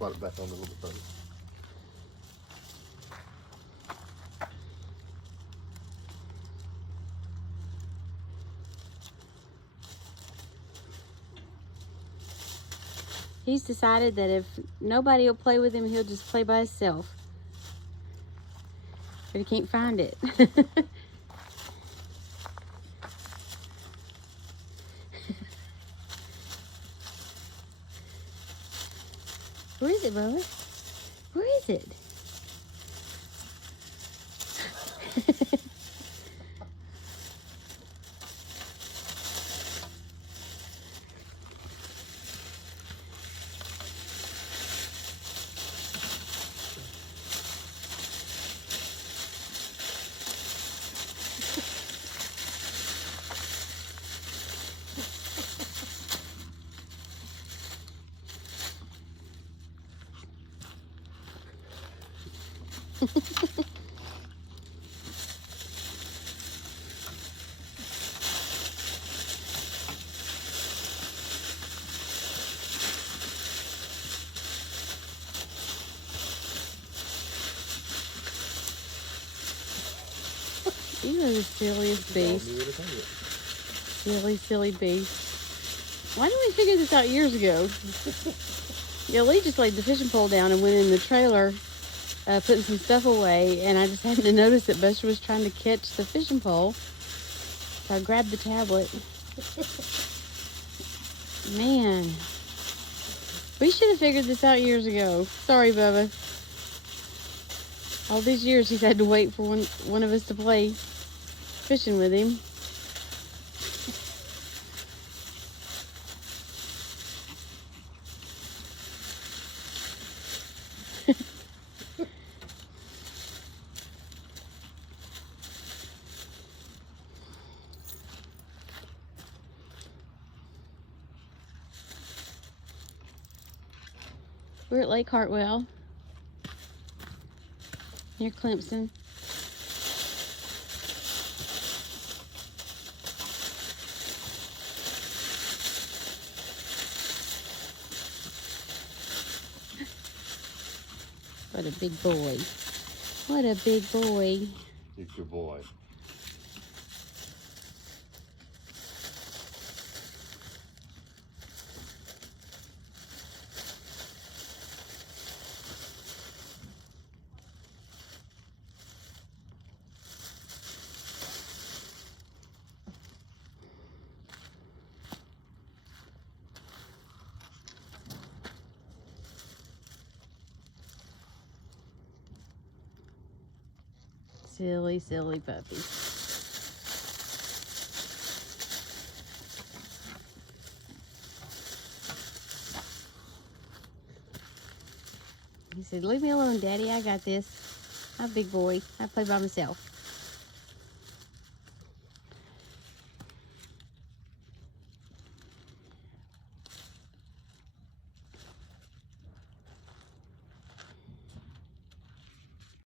Slide it back on a little bit further. He's decided that if nobody will play with him, he'll just play by himself. But he can't find it. Where is it, Bubba? Where is it? You are the silliest beast. Silly beast. Why didn't we figure this out years ago? Yeah, Lee just laid the fishing pole down and went in the trailer putting some stuff away, and I just happened to notice that Buster was trying to catch the fishing pole. So I grabbed the tablet. Man. We should have figured this out years ago. Sorry, Bubba. All these years he's had to wait for one of us to play fishing with him. We're at Lake Hartwell, near Clemson. What a big boy. What a big boy. It's your boy. Silly puppy. He said, "Leave me alone, Daddy. I got this. I'm a big boy. I play by myself."